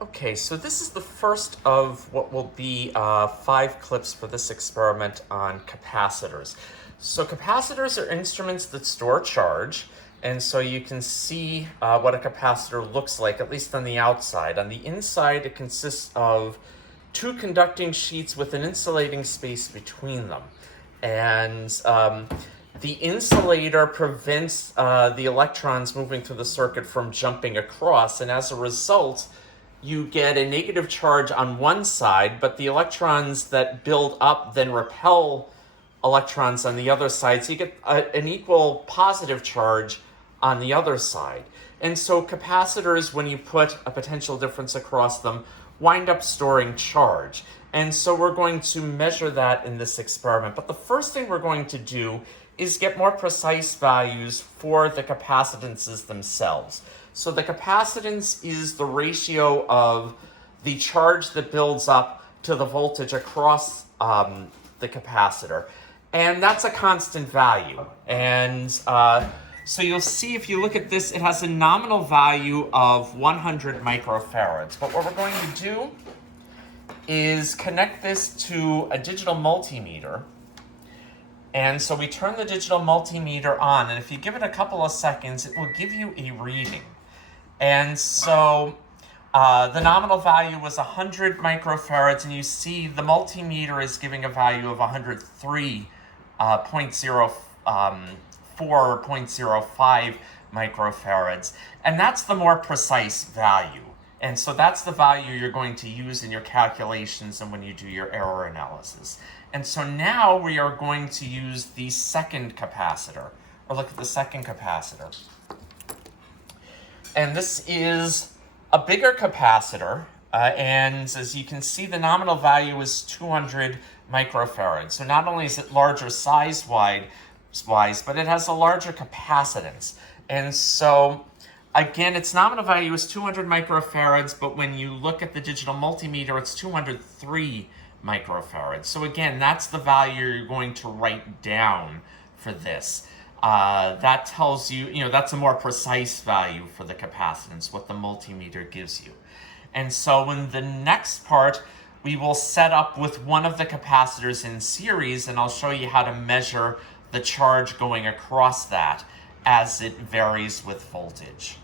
Okay, so this is the first of what will be 5 clips for this experiment on capacitors. So capacitors are instruments that store charge, and so you can see what a capacitor looks like, at least on the outside. On the inside, it consists of 2 conducting sheets with an insulating space between them. And the insulator prevents the electrons moving through the circuit from jumping across, and as a result, you get a negative charge on one side, but the electrons that build up then repel electrons on the other side, so you get an equal positive charge on the other side. And so capacitors, when you put a potential difference across them, wind up storing charge. And so we're going to measure that in this experiment. But the first thing we're going to do is get more precise values for the capacitances themselves. So the capacitance is the ratio of the charge that builds up to the voltage across the capacitor. And that's a constant value. And so you'll see if you look at this, it has a nominal value of 100 microfarads. But what we're going to do is connect this to a digital multimeter. And so we turn the digital multimeter on, and if you give it a couple of seconds, it will give you a reading. And so the nominal value was 100 microfarads, and you see the multimeter is giving a value of 103.04 or 0.05 microfarads. And that's the more precise value. And so that's the value you're going to use in your calculations and when you do your error analysis. And so now we are going to use the second capacitor, or look at the second capacitor. And this is a bigger capacitor, and as you can see, the nominal value is 200 microfarads. So not only is it larger size-wise, but it has a larger capacitance. And so, again, its nominal value is 200 microfarads, but when you look at the digital multimeter, it's 203 microfarads. So again, that's the value you're going to write down for this. That tells you, that's a more precise value for the capacitance, what the multimeter gives you. And so in the next part, we will set up with one of the capacitors in series, and I'll show you how to measure the charge going across that as it varies with voltage.